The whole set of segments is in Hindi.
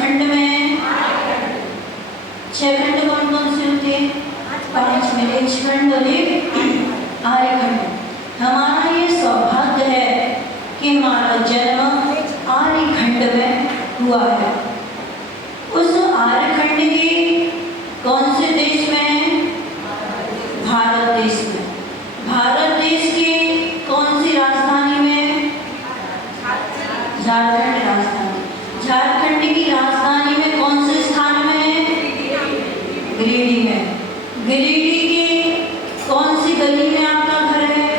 खंड में 6 खंड कौन कौन से होते हैं? 5 मिले खंड और एक आर्यखंड। हमारा ये सौभाग्य है कि हमारा जन्म आर्यखंड में हुआ है। उस आर्यखंड के कौन से देश में? भारत देश में। भारत देश के कौन सी राजधानी में? झारखंड राजधानी। झारखंड की राजधानी में कौन से स्थान में? गिरिडीह में। गिरिडीह के कौन सी गली में आपका घर है?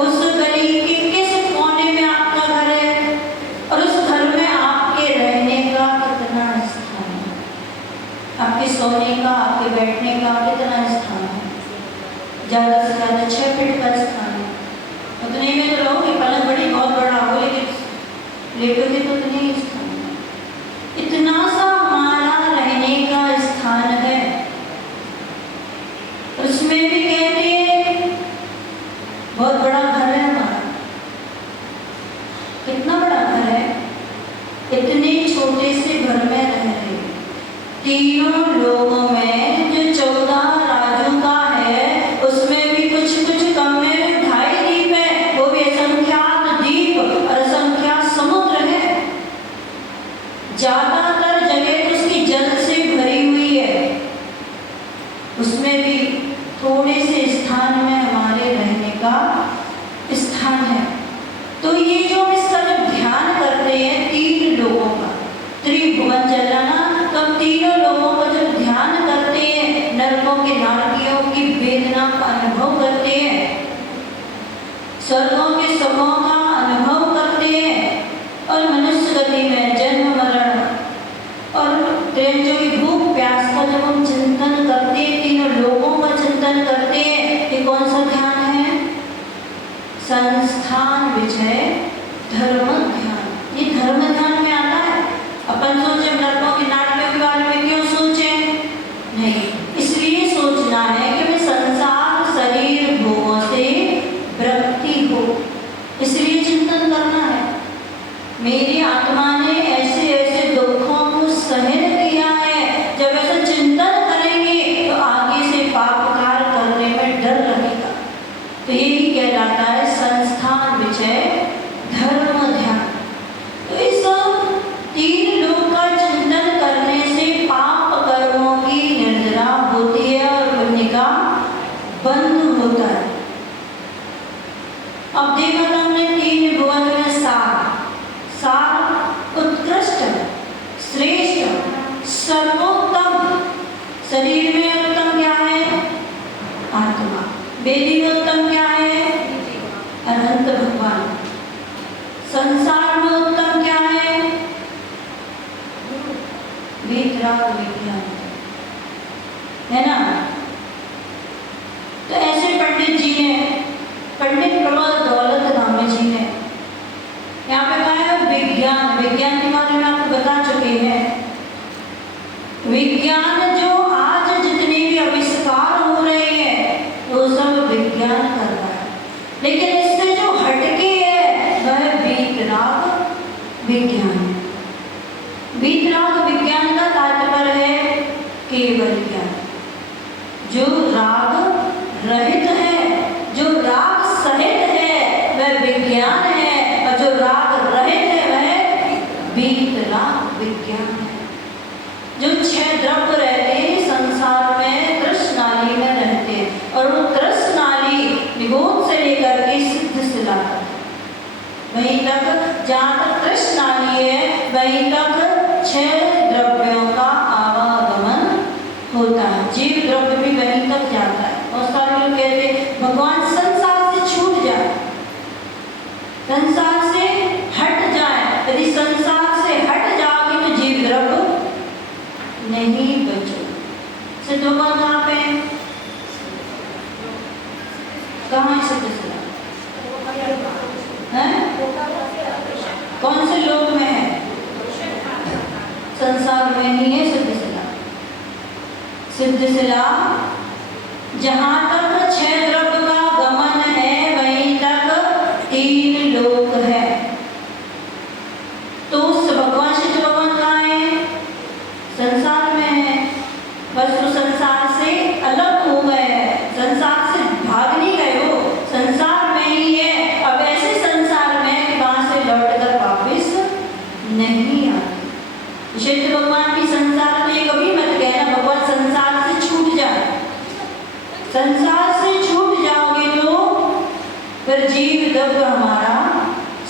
उस गली के किस कोने में आपका घर है? और उस घर में आपके रहने का कितना स्थान है? आपके सोने का, आपके बैठने का कितना स्थान है? ज़्यादा से ज़्यादा 6 फीट का स्थान है। उतने में तो रहोगे, पलंग बड़ी बहुत बड़ा हो, लेकिन लेटोगे तो उतने ही स्थान है। इतना सा हमारा रहने का स्थान है। उसमें भी कहते हैं बहुत बड़ा घर है हमारा। कितना बड़ा घर है? इतने छोटे से घर में रह रहे तीनों लोगों में जो 14 राजों का है, उसमें भी कुछ कुछ कम में 2.5 द्वीप है, वो भी असंख्यात द्वीप और असंख्यात समुद्र है। ज्यादातर जगह तो उसकी जल से भरी हुई है, उसमें भी थोड़े से स्थान में हमारे रहने का स्थान है। तो ये जो हम इसका जब ध्यान करते हैं 3 लोगों का, त्रिभुवन चलना, तब तीनों लोगों का जब ध्यान करते हैं, नरकों के नारकियों की वेदना का अनुभव करते हैं, स्वर्गों के सुखों का अनुभव करते हैं, और मनुष्य गति में जन्म मरण और त्रिंजों की भूख प्यास का जब हम चिंतन करते हैं, तीनों लोगों का चिंतन करते हैं, ये कौन सा ध्यान है? संस्थान विजय धर्म ध्यान। ये धर्म ध्यान में आता है। अपन सोचे नरकों के नाटकों के बारे में, क्यों सोचे? नहीं, इसलिए सोचना है कि मैं संसार शरीर भोगों से विरक्ति हो, इसलिए चिंतन करना है। मेरी आत्मा ने ऐसे ऐसे दुखों को सहन किया है। जब ऐसा चिंतन करेंगे तो आगे से पाप कार्य करने में डर लगेगा। तो यही कहलाता है संस्थान विजय धर्म ध्यान। तो इस 3 लोग का चिंतन करने से पाप कर्मों की निर्जरा होती है और पुण्य का बंध होता है। अब देखा था हमने 3 भुवन में सार उत्कृष्ट, श्रेष्ठ, सर्वोत्तम। शरीर में उत्तम क्या है? आत्मा। वेदी में उत्तम क्या है? अनंत भगवान। संसार में उत्तम क्या है? वीतराग विज्ञान, है ना? तो ऐसे पंडित जी ने, पंडित प्रबल दौलत नामे जी ने यहाँ पे कहा है विज्ञान। विज्ञान के बारे में आपको बता चुके हैं। विज्ञान जो आज जितने भी आविष्कार हो रहे हैं वो सब विज्ञान कर रहा है, लेकिन इससे जो हटके है वह वीतराग विज्ञान है। वीतराग विज्ञान का तात्पर्य है केवल ज्ञान, जो राग रहित है, जो राग सहित है वह विज्ञान है, और जो राग रहित है वह वीतराग विज्ञान है। जो 6 द्रव्य रहते हैं संसार में, कृष्णाली में रहते हैं, और वो कृष्णाली निगोद से लेकर के सिद्ध शिला तक, वहीं तक जहाँ तक कृष्णाली है वहीं तक 6 द्रव्यों का आवागमन होता है। जीव द्रव्य भी वहीं तक जाता है। और सारे लोग कहते हैं भगवान संसार से छूट जाए, संसार से हट जाए। यदि संसार से हट जाओगे तो जीव द्रव्य नहीं बचे। सिद्ध भगवान कहाँ पे? कहाँ है सिद्ध शिला? कौन से लोक में है? संसार में ही है सिद्ध शिला। सिद्ध शिला जहाँ तक 6 द्रव्य का गमन है वहीं तक 3 लोक है। तो भगवान संसार से छूट जाओगे तो फिर जीव दब हमारा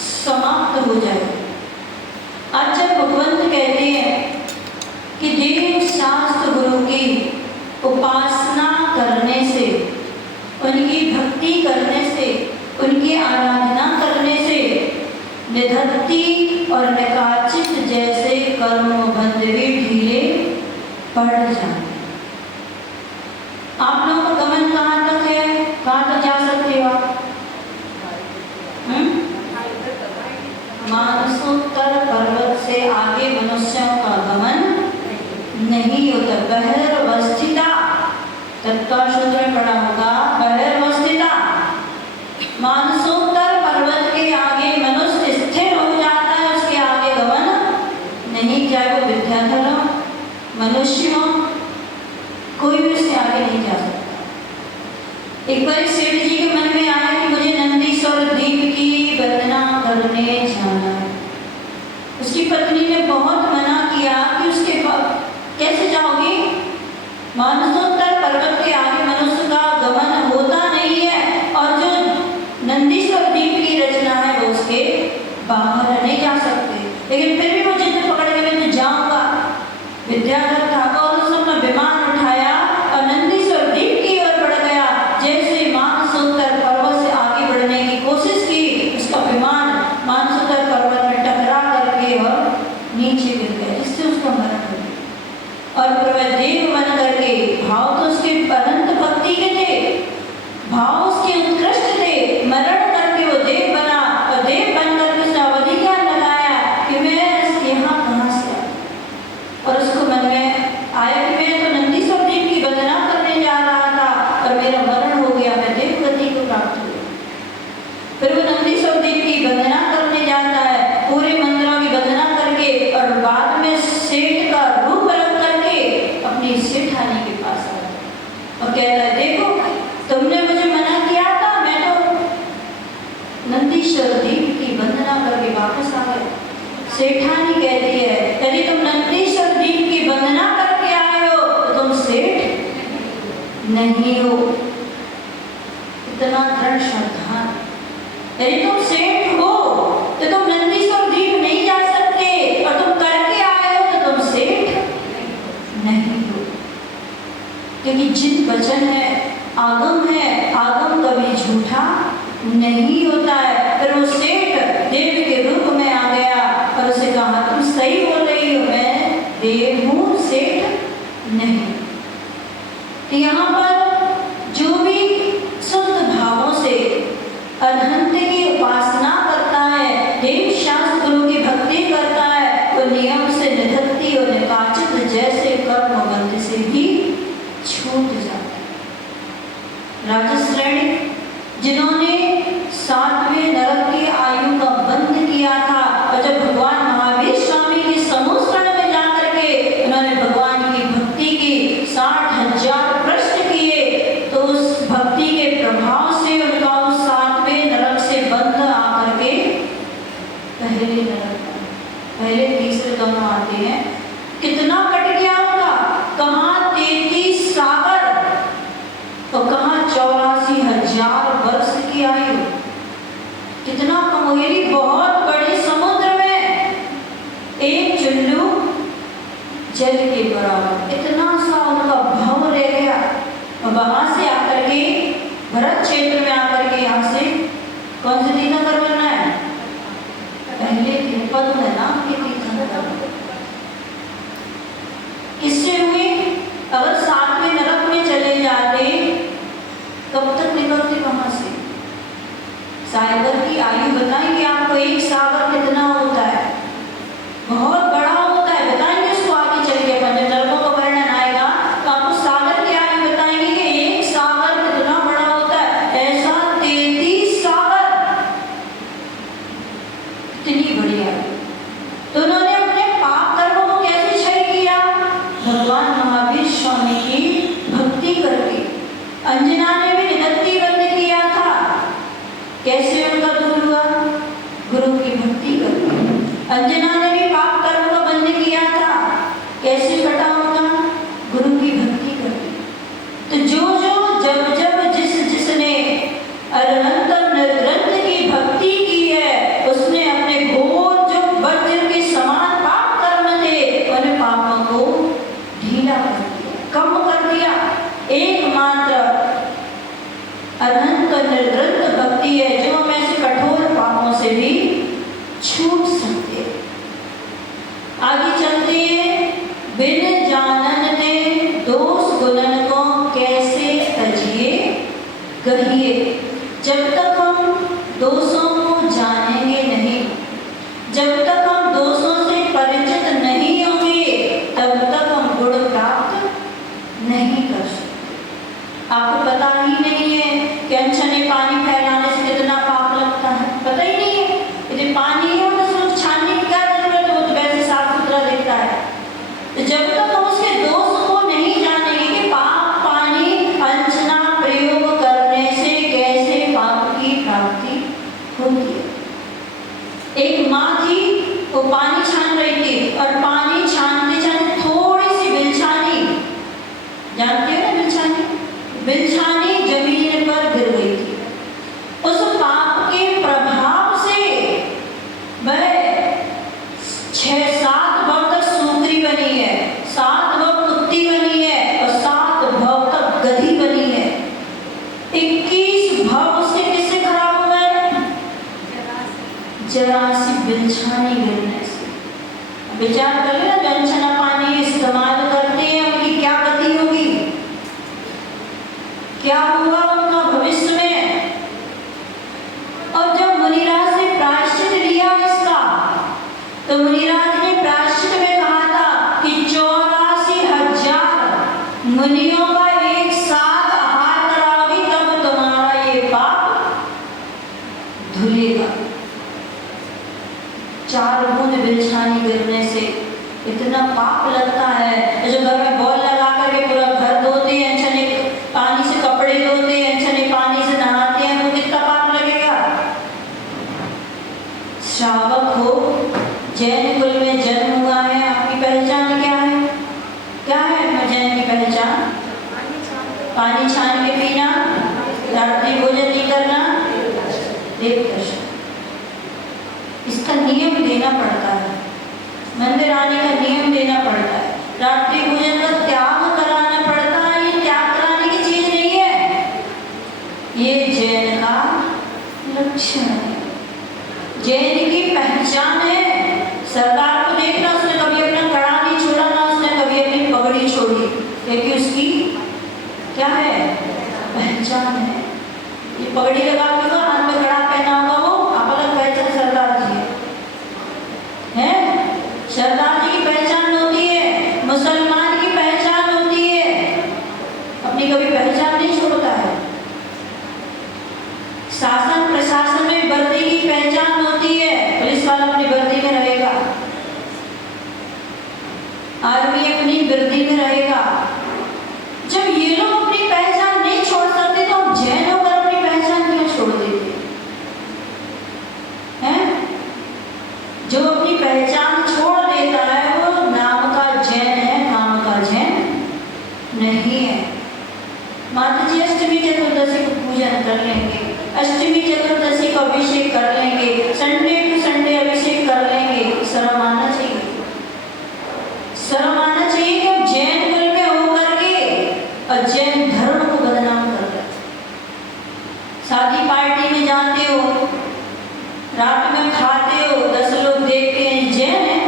समाप्त हो जाएगा। आज जब भगवंत कहते हैं कि देव शास्त्र गुरु की उपासना करने से, उनकी भक्ति करने से, उनकी आराधना करने से निधत्ति और निकाचित जैसे कर्म बंध भी ढीले पड़ जाते। आप लोगों का गमन कहाँ तक है? कहाँ तक जा सकते हो आप? मानसोत्तर पर्वत से आगे मनुष्यों का गमन नहीं होता। बहिर्वस्थिता, तत्वशूद्र में पढ़ा होगा, बहिर्वस्थिता। मानसोत्तर पर्वत के आगे मनुष्य स्थिर हो जाता है, उसके आगे गमन नहीं। चाहे वो विद्याधर हो, मनुष्य हो, कोई भी उससे आगे नहीं जा सकता। एक बार सेठ जी के मन में आया कि मुझे नंदीश्वर दीप की वंदना करने जाना है। उसकी पत्नी ने बहुत मना किया कि उसके कैसे जाओगी? मानसोत्तर पर्वत के आगे मनुष्य का गमन होता नहीं है, और जो नंदीश्वर दीप की रचना है वो उसके बाहर नहीं जा सकते। लेकिन फिर भी वो जिद पकड़ के मैं जाऊंगा। विद्याधर था और उसने विमान उठाया और नंदीश्वर दीप की ओर बढ़ गया। जैसे मानसोत्तर पर्वत से आगे बढ़ने की कोशिश की, उसका विमान मानसोत्तर पर्वत में टकरा करके और नीचे गिर गया, जिससे उसका मरण हो गया। और फिर वह देव बन करके, भाव तो उसके अनंत भक्ति के थे, भाव उसके उत्कृष्ट थे, मरण करके वो देव बना। और देव बन करके उसने अवधि ज्ञान लगाया कि मैं यहाँ कहाँ से आया। और उसको मन में आया कि मैं तो नंदीश्वर देव की वंदना करने जा रहा था और मेरा मरण हो गया, मैं देव गति को प्राप्त हुआ। फिर वो नंदीश्वर देव की वंदना करने जाता है, पूरे मंदिरों की वंदना करके, और बाद में सेठ का रूप रख करके अपनी सेठानी के पास आता है और कहता है, देखो तुमने मुझे मना किया था, मैं तो नंदीश्वर देव की वंदना करके वापस आ गया। सेठानी कहती है, यदि तुम नंदीश्वर देव की वंदना करके आए हो तो तुम सेठ नहीं हो। इतना दृढ़ श्रद्धा। यदि तुम सेठ हो तो तुम नंदीश्वर देव नहीं जा सकते, और तुम करके आए हो तो तुम सेठ नहीं हो। क्योंकि जिन वचन है, आगम है, आगम कभी झूठा नहीं होता है। फिर वो सेठ देव के रूप में आ गया और उसे कहा, तुम सही बोल रही हो, मैं देव हूँ, सेठ नहीं। तो यहाँ पर जो भी शुद्ध भावों से अनंत की उपासना करता है, देव शास्त्र गुरु की भक्ति करता है, वो नियम से निधत्ति और निकाचित जैसे कर्म बंध से भी छूट जाता है। राजश्रेणी जिन्होंने 7वें नरक की आयु का बंध किया था, और जब भगवान महावीर स्वामी के समूह में जाकर के उन्होंने भगवान की भक्ति की, 60,000 प्रश्न किए, तो उस भक्ति के प्रभाव से उनका उस 7वें नरक से बंध आकर के पहले नरक, पहले तीसरे दोनों आते हैं। कितना कट गया उनका, कहाँ 33 सागर और कहाँ 84,000 वर्ष की आयु। कितना कमोरी, बहुत बड़े समुद्र में एक चुल्लू जल के बराबर, इतना सा उनका भाव रह गया। और वहां से आकर के भरत क्षेत्र में आकर के, यहाँ से कौन से तीर्थंकर बनना है? पहले तिरुपति में नाम के तीर्थंकर। इससे हुए, अगर 7वें नरक में चले जाते कब तक निकलते वहां से? सागर की आयु बताएंगे आपको, एक सागर कितना होता है, बहुत बड़ा होता है। बताएंगे इसको आगे चल के, अपन जब नरकों का वर्णन आएगा तो आपको सागर की आयु बताएंगे कि एक सागर कितना बड़ा होता है। ऐसा 33 सागर, कितनी बड़ी आयु। तो उन्होंने अपने पाप कर्मों को कैसे क्षय किया? भगवान महावीर स्वामी की भक्ति करके। अंजना ने भी निधत्ति बंद किया था, कैसे उनका दूर हुआ? गुरु की भक्ति करके। अंजना ने भी पाप कर्म का बंद किया था, कैसे कटा उनका? गुरु की भक्ति करके। तो जो जो जब सकते। आगे चलते हैं। बिन जानन ते दोष गुणन को कैसे तजिए कहिए। जब तक हम दोषों को जानेंगे नहीं, जब तक हम दोषों से परिचित नहीं होंगे, तब तक हम गुण प्राप्त नहीं कर सकते। आपको पता ही नहीं है कि अनछने पानी फैलाने से कितना पाप लगता है, पता ही नहीं है। यदि पानी है तो उसको छानने की क्या जरूरत है, वो तो वैसे साफ सुथरा दिखता है। तो जब तक हम उसके दोष को नहीं जानेंगे कि पाप पानी अनछना प्रयोग करने से कैसे पाप की प्राप्ति होती है। एक माँ थी, वो पानी छान रही थी और पानी छानते छानते थोड़ी सी बिलछानी, जानते हो ना बिलछानी, बिलछानी जमीन पर गिर गई थी। उस पाप के प्रभाव से वह 6-7 भव तक सूकरी बनी है, 7 भव कुत्ती बनी है और 7 भव तक गधी बनी है। 21 भव उसके किससे खराब हो गए? जरा सी बिलछानी गिरने से। विचार कर लेना, जो अनछना पानी इस्तेमाल करते हैं उनकी क्या गति होगी, क्या हुआ उनका भविष्य में। और जब मुनिराज ने प्रायश्चित लिया इसका, तो मुनिराज ने प्रायश्चित में कहा था कि 84,000 मुनियों का एक साथ आहार कराओगी तब तुम्हारा ये पाप धुलेगा। 4 बूंद बिलछानी गिरने से इतना पाप लगता है। जो घर में बॉल लगा करके पूरा घर धोते हैं, अनछने पानी से कपड़े धोते हैं, अनछने पानी से नहाते हैं, तो कितना पाप लगेगा। श्रावक हो, जैन कुल में जन्म हुआ है, आपकी पहचान क्या है? क्या है जैन की पहचान? पानी छान के पीना, रात्रि भोजन नहीं करना, देव दर्शन। इसका नियम देना पड़ता है, मंदिर आने का नियम देना पड़ता है, रात्रि भोजन का त्याग कराना पड़ता है। ये त्याग कराने की चीज नहीं है, ये जैन का लक्षण है, जैन की पहचान है। सरकार को देखना, उसने कभी अपना कड़ा नहीं छोड़ा, ना उसने कभी अपनी पगड़ी छोड़ी, क्योंकि उसकी क्या है? पहचान है। ये पगड़ी लगा के हाथ में कड़ा पहना होगा, वो आप अलग पहचान सरदार जी है। सरदार जी की पहचान होती है, मुसलमान की पहचान होती है, अपनी कभी पहचान नहीं छोड़ता है। शासन प्रशासन में वर्दी की पहचान होती है, पुलिस वाला अपनी वर्दी में रहेगा, आर्मी अपनी वर्दी में रहेगा। जब ये लोग अपनी पहचान नहीं छोड़ सकते तो हम जैन होकर अपनी पहचान क्यों छोड़ देते हैं? जो अपनी पहचान छोड़ देता है वो नाम का जैन है, नाम का जैन नहीं है। माता जी अष्टमी चतुर्दशी को पूजन कर लेंगे, अष्टमी चतुर्दशी को अभिषेक कर लेंगे, संडे टू संडे अभिषेक कर लेंगे। शर्म आना चाहिए, शर्म आना चाहिए कि हम जैन कुल में होकर के और जैन धर्म को बदनाम कर रहे। शादी पार्टी में जाते हो, रात में खाते हो, 10 लोग देखते हैं जैन है,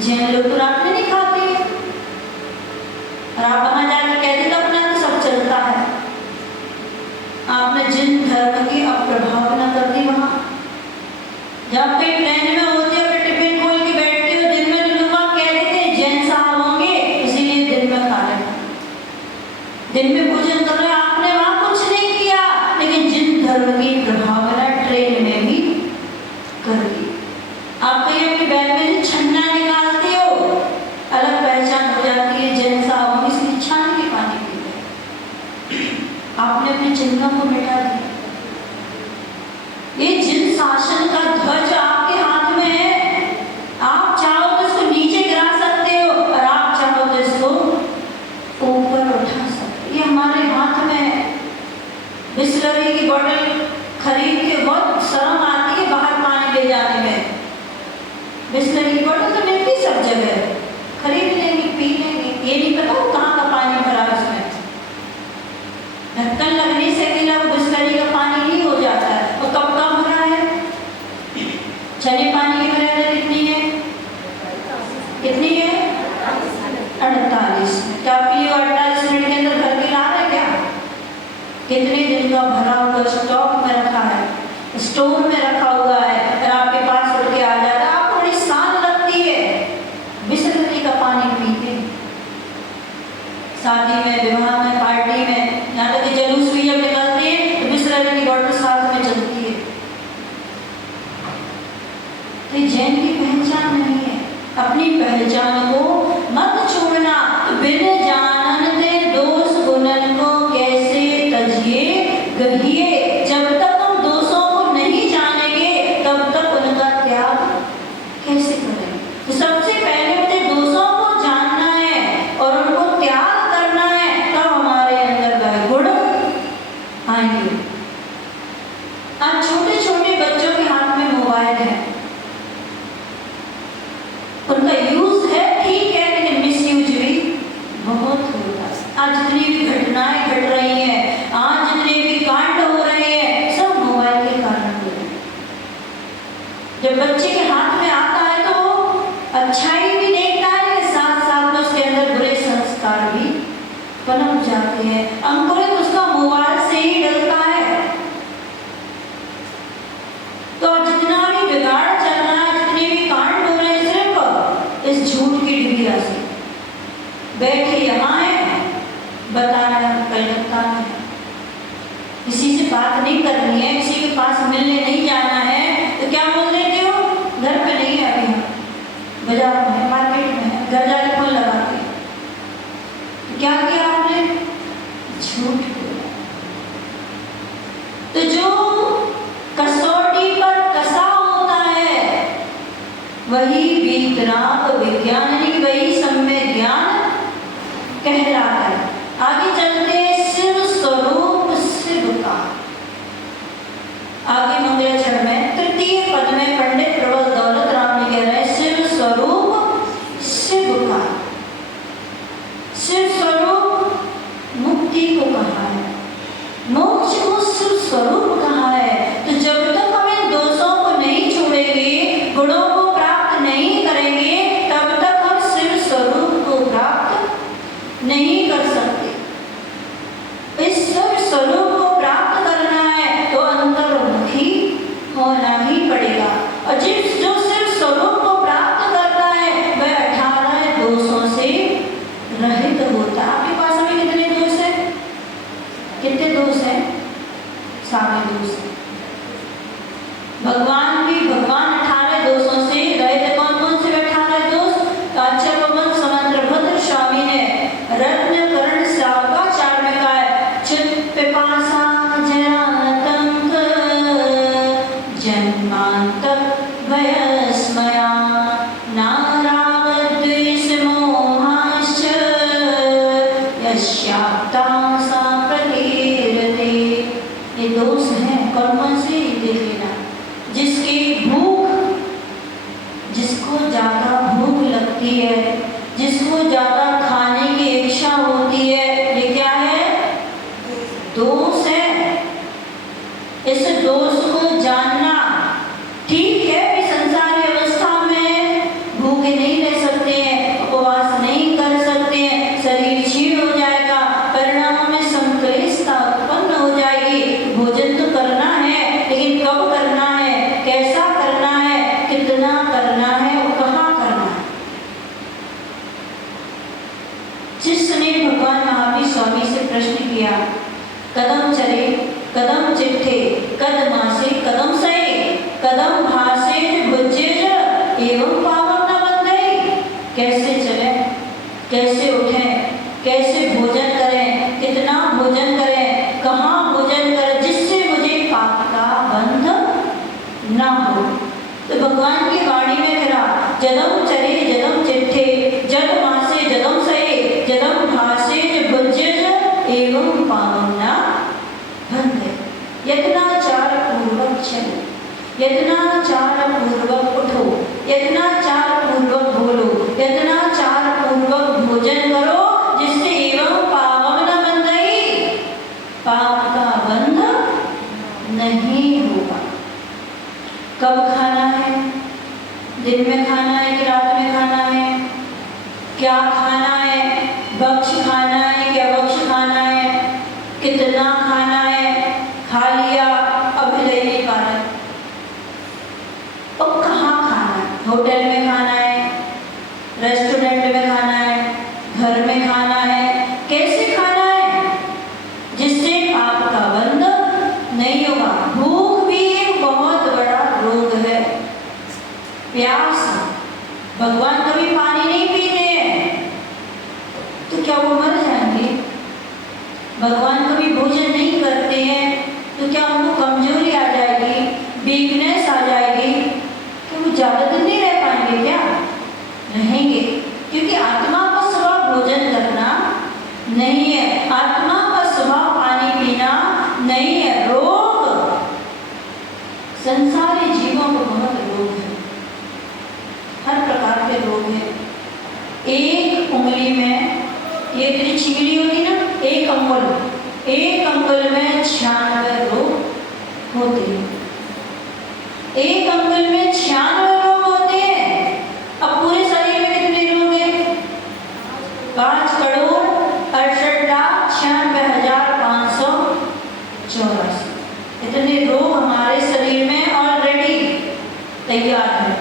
जैन लोग तो रात में नहीं खाते और आप वहां जाकर कहते तो अपना तो सब चलता है। आपने जिन धर्म की अप्रभावना कर दी वहां। जब कहीं प्लेन में होते हो, टिफिन खोल के बैठते हो, दिन में तो लोग कह देते हैं जैन साहब होंगे इसीलिए दिन में खा रहे, दिन में भोजन कर रहे। आपने वहां कुछ नहीं किया, लेकिन जिन धर्म की प्रभावना ट्रेन में भी कर दी। आप कहीं अपनी बैग में से छन्ना निकालते हो, अलग पहचान हो जाती है, जैन साहब होंगे इसलिए छान के पानी पीते। आपने अपने चिन्हों को मिटा दिया। ये जिन शासन का ध्वज आपके हाथ में है, आप चाहो तो इसको नीचे गिरा सकते हो और आप चाहो तो इसको ऊपर उठा सकते हो। ये हमारे हाथ में है। बिस्लरी की बोतल खरीद के बहुत शर्म आती है बाहर पानी ले जाने में। बिस्लरी की बोतल तो मिलती सब जगह, खरीद लेंगे, पी लेंगे, ये नहीं पता वो कहाँ का पानी भरा उसमें। ढक्कन लगने से अकेला वो बिस्लरी में, विवाह में, पार्टी में, यहाँ तक कि जलूस भी जब निकलते हैं तो बिस्लरी की बॉटल साथ में चलती है। तो जैन की पहचान नहीं है। अपनी पहचान को मत छोड़ना। बिन जानते दोष गुणन को कैसे तजिए गहिए। जब तक हम दोषों को नहीं जानेंगे तब तक उनका त्याग कैसे करें। तो सबसे पहले मुझे दोषों को जानना है और उनको त्याग करना है, तब हमारे अंदर वह गुण आएंगे। आज छोटे छोटे बच्चों के हाथ में मोबाइल है, उनका यूज है ठीक है, लेकिन मिस यूज भी बहुत होता है। आज जितनी भी घटनाएं घट रही हैं, आज जितने भी कांड हो रहे हैं, सब मोबाइल के कारण हो रहे हैं। जब बच्चे के हाथ में आता है तो अच्छाई भी देखता है, लेकिन साथ साथ में उसके अंदर बुरे संस्कार भी पनप जाते हैं। अंकुरित उसका मोबाइल से ही डलता है। तो जितना भी बिगाड़ चल रहा है, जितने भी कांड हो रहे हैं, सिर्फ इस झूठ की डिबिया से। बैठे यहाँ है, बताया कलकत्ता में, किसी से बात नहीं करनी है, किसी के पास मिलने नहीं जाना है, तो क्या बोल देते हो? घर पे नहीं है, अभी बाजार में, मार्केट में है, घर जाके फोन लगाते हैं। तो क्या किया आपने? झूठ बोला। तो जो कसौटी पर कसा होता है वही वीतराग विज्ञान, यानी वही सम्य ज्ञान कहलाता है। आगे चलते हैं शिव स्वरूप शिव का। आगे मंगलाचरण में तृतीय पद में पंडित प्रबल दौलत राम ने कह रहे हैं शिव स्वरूप शिव का। शिव स्वरूप मुक्ति को कहा है, मोक्ष को शिव स्वरूप कहा है। तो जब तक हम इन दोषों को नहीं छोड़ेंगे, गुणों को प्राप्त नहीं करेंगे, तब तक हम शिव स्वरूप को प्राप्त नहीं कर सकते। इस शिव स्वरूप को प्राप्त करना है तो अंतर्मुखी होना ही पड़ेगा। और जो शिव स्वरूप को प्राप्त करता है वह 18 दोषों से रहित होता है। आपके पास अभी कितने दोष हैं? कितने दोष हैं? सारे दोष हैं। भगवान 18 दोषों से रहित। कौन कौन से 18 दोष? काच्यपवन समंद्रभद्र स्वामी ने रत्नकरण शावकाचार्य में कहा है, चित्त पिपासा जरातंक जन्मांतर वयस्मया नाराग द्वेष मोहाश्च यस्याप्ता सा प्रकीर्ते। ये दोष हैं। कौन से? देख लेना। जिसकी भूख, जिसको ज्यादा भूख लगती है, जिसको ज्यादा खाने की इच्छा होती है, ये क्या है? दोष है। इस दोष को जानना ठीक है कि संसारी अवस्था में भूखे नहीं रह सकते हैं, उपवास नहीं कर सकते हैं, शरीर क्षीण हो जाएगा, परिणामों में संक्लेशता उत्पन्न हो जाएगी। भोजन तो करना है, लेकिन कब करना है, कैसा करना है, कितना करना है और कहाँ करना है। जिसने भगवान महावीर स्वामी से प्रश्न किया, कदम चले कदम चिट्ठे कदमासे कदम सहे कदम भासे भुज्य एवं पावन न बंधे। कैसे चले, कैसे उठें, कैसे भोजन करें, कितना भोजन करें, कहाँ भोजन करें, जिससे मुझे पाप का बंध न हो। तो भगवान की वाणी में करा, जदम चले जदम चिट्ठे जद मासे जदम सहे जदम भासे भुज्य एवं पावन न बंधे। यत्नाचार पूर्वक चलो, यत्नाचार पूर्वक उठो, यत्नाचार पूर्वक बोलो, यत्नाचार पूर्वक भोजन करो, जिससे एवं पावन न बंधई, पाप का बंध नहीं होगा। कब खाना है? दिन में खाना है कि रात में खाना है? क्या खाना है? भक्ष खाना है कि अभक्ष खाना है? कितना खाना है? खा लिया, अभी ले नहीं पा रहे। अब कहाँ खाना है? होटल में खाना है, रेस्टोरेंट में खाना है, घर में खाना है, कैसे खाना प्यास, भगवान कभी पानी नहीं पीते हैं तो क्या वो मर जाएंगे? भगवान कभी भोजन नहीं करते हैं तो क्या उनको कमजोरी आ जाएगी, वीकनेस आ जाएगी? कि वो ज्यादा दिन नहीं रह पाएंगे क्या? रहेंगे, क्योंकि आत्मा का स्वभाव भोजन करना नहीं है, आत्मा का स्वभाव पानी पीना नहीं है। रोग, संसारी जीवों को बहुत रोग है, हर प्रकार के रोग हैं। एक उंगली में, ये तेरी चिंगड़ी होती ना, एक अंगुल में 96 रोग होते हैं। एक अंगुल में 96 रोग होते हैं। अब पूरे शरीर में कितने रोग हैं? 5,68,96,584 इतने रोग हमारे शरीर में ऑलरेडी तैयार है।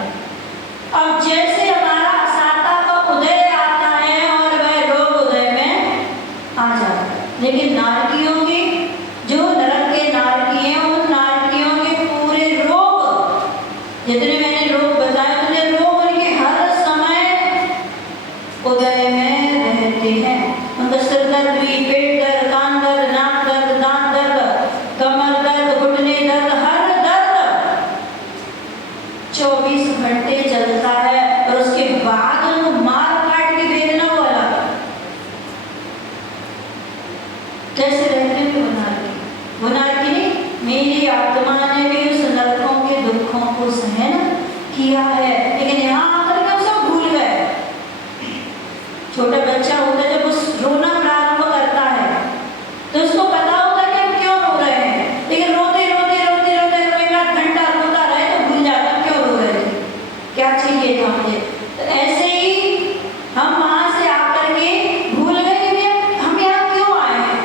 अब जैसे हमारा असाता का उदय आता है और वह रोग उदय में आ जाता है, लेकिन नारकियों के, जो नरक के नारकी हैं, उन नारकियों के पूरे रोग, जितने मैंने रोग बताए, उतने रोग उनके हर समय उदय में रहते हैं। उनका सिर दर्द भी, पेट दर्द, कान दर्द, नाक दर्द, दांत दर्द, कमर दर्द, घुटने दर्द, हर दर्द 24 घंटे चलता है। और उसके बाद उनको मार काट के दे देना, वो अलग। कैसे रहते हैं वो नारकी नहीं? मेरी आत्मा ने भी उस नरकों के दुखों को सहन किया है, लेकिन यहाँ आकर के सब भूल गए। छोटा बच्चा होता है, जब उस रोना प्रारंभ करता है तो उसको पता होता है कि हम क्यों रो रहे हैं, लेकिन रोते रोते रोते रोते एक आध घंटा रोता रहे तो भूल जाता क्यों रो रहे थे, क्या चाहिए था मुझे। तो ऐसे ही हम वहां से आकर के भूल गए कि हम यहाँ क्यों आए हैं।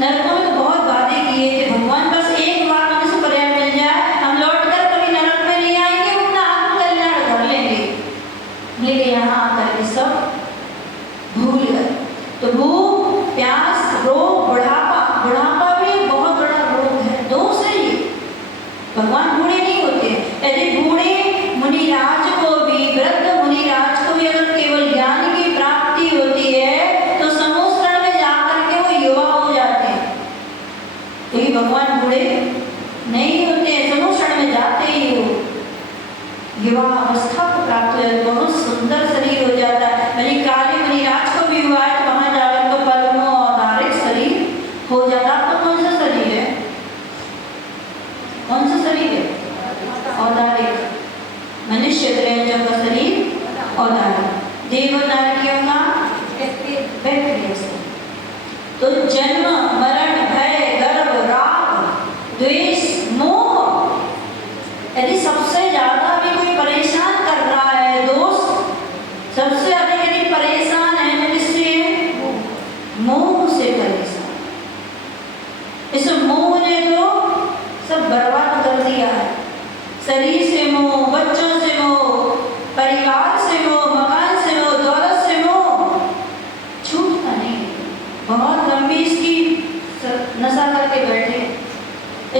नरकों में तो बहुत वादे किए कि भगवान बस एक बार मनुष्य पर्याय मिल जाए, हम लौट कर कभी नरक में नहीं आएंगे, अपना आत्मकल्याण कर लेंगे। लेकिन यहाँ आकर के सब भूल गए। तो भूख, प्यास, रोग, बुढ़ापा भी बहुत बड़ा रोग है, दोष है ये। भगवान बूढ़े नहीं होते। यदि बूढ़े मुनिराज को भी, वृद्ध मुनिराज को भी अगर केवल ज्ञान की प्राप्ति होती है तो समूह में जाकर के वो युवा हो जाते हैं, क्योंकि भगवान बूढ़े नहीं होते हैं, समूह में जाते ही वो युवा अवस्था को प्राप्त हो, बहुत सुंदर शरीर हो जाता है। यानी काली मुनिराज को भी हुआ है तो वहां जाकर तो परमो औदारिक शरीर हो जाता। आपका कौन सा शरीर है? कौन सा शरीर है? औदारिक। मनुष्य त्रयों का शरीर औदारिक, देव नारकियों का व्यक्ति। तो जन्म, मरण, भय, गर्व, राग, द्वेष, मोह, यदि सबसे ज्यादा भी कोई परेशान कर रहा है, दोस्त सबसे अधिक यदि परेशान है तो किससे? मोह से परेशान। इस मोह ने तो सब बर्बाद कर दिया है। शरीर से मोह, बच्चों से मोह, परिवार से मोह, मकान से मोह, दौलत से मोह, छूटता नहीं। बहुत लंबी इसकी नशा करके बैठे।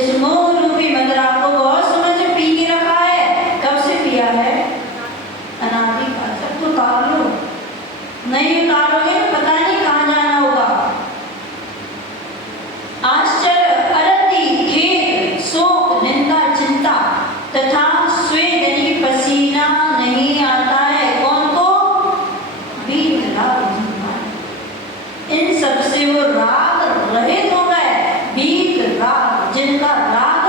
इस मोह रूपी मंदिरा को बहुत समय से पी के रखा है। कब से पिया है? अनादिकाल से। तो उतार लो, नहीं उतारोगे तो पता नहीं कहाँ जाना होगा। आश्चर्य, अरति, खेद, शोक, निंदा, चिंता तथा स्वेद यानी पसीना नहीं आता है। कौन को? वीत राग। इन सब से वो राग रहित हो गए। वीत राग, जिनका राग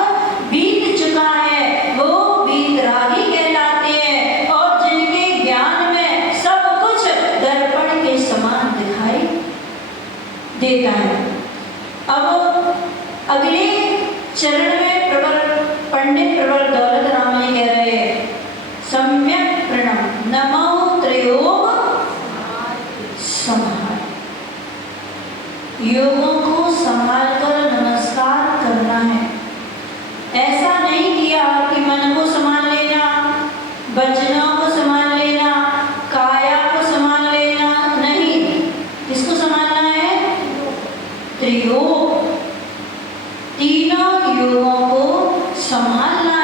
बीत चुका है वो वीतरागी कहलाते हैं, और जिनके ज्ञान में सब कुछ दर्पण के समान दिखाई देता है। अब अगले चरण में पंडित प्रवर दौलत राम जी कह रहे हैं, सम्यक प्रणम नमो त्रयोग संभाल। योगों को संभाल कर नमस्कार करना है। ऐसा नहीं किया कि मन को संभाल लेना, वचनों को संभाल लेना, काया को संभाल लेना, नहीं। किसको संभालना है? त्रियोग, तीनों योगों को संभालना